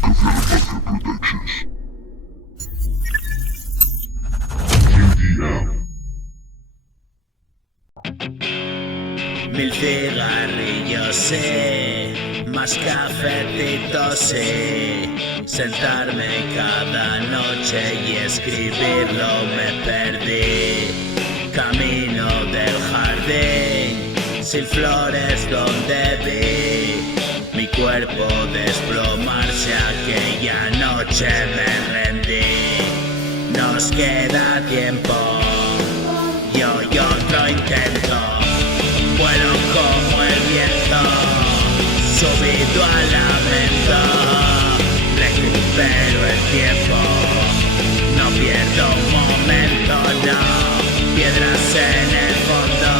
CafialamafiaProd. KDM. Mil cigarrillos, sí, más cafetito, sí. Sentarme cada noche y escribirlo me perdí. Camino del jardín, sin flores donde vi mi cuerpo desplomarse. Aquella noche me rendí. Nos queda tiempo, yo y otro intento. Vuelo como el viento, subido a lamento. Recupero el tiempo, no pierdo un momento, no. Piedras en el fondo,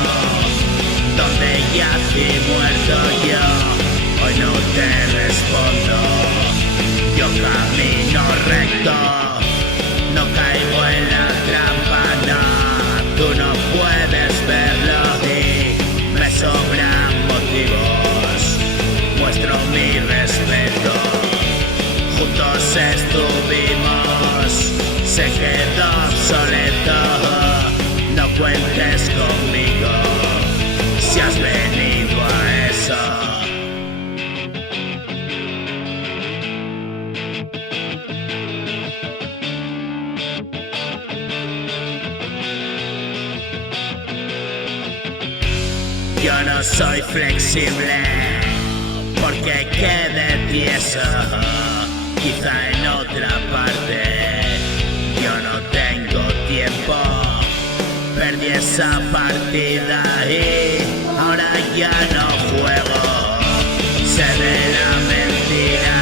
donde yací muerto yo. Hoy no te respondo, yo camino recto. No caigo en la trampa, no. Tú no puedes verlo y me sobran motivos. Muestro mi respeto. Juntos estuvimos, se quedó obsoleto. No cuentes conmigo si has venido a eso. Yo no soy flexible porque quede tieso. Quizá en otra parte yo no tengo tiempo. Perdí esa partida y ahora ya no juego. Sé de la mentira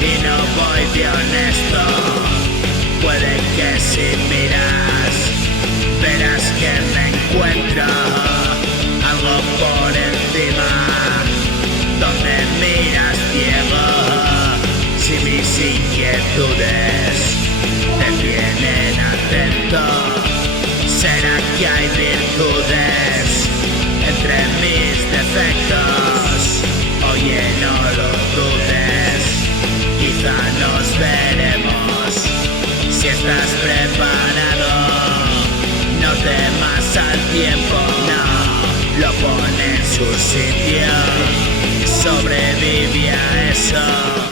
y no voy de honesto. Puede que si miras verás que me encuentro algo por encima, donde miras ciego. Si mis inquietudes te tienen atento, será que hay virtudes entre mis defectos. Oye, no lo dudes, quizá nos veremos. Si estás preparado, no temas al tiempo, no, lo pone en su sitio. Sobreviví a eso.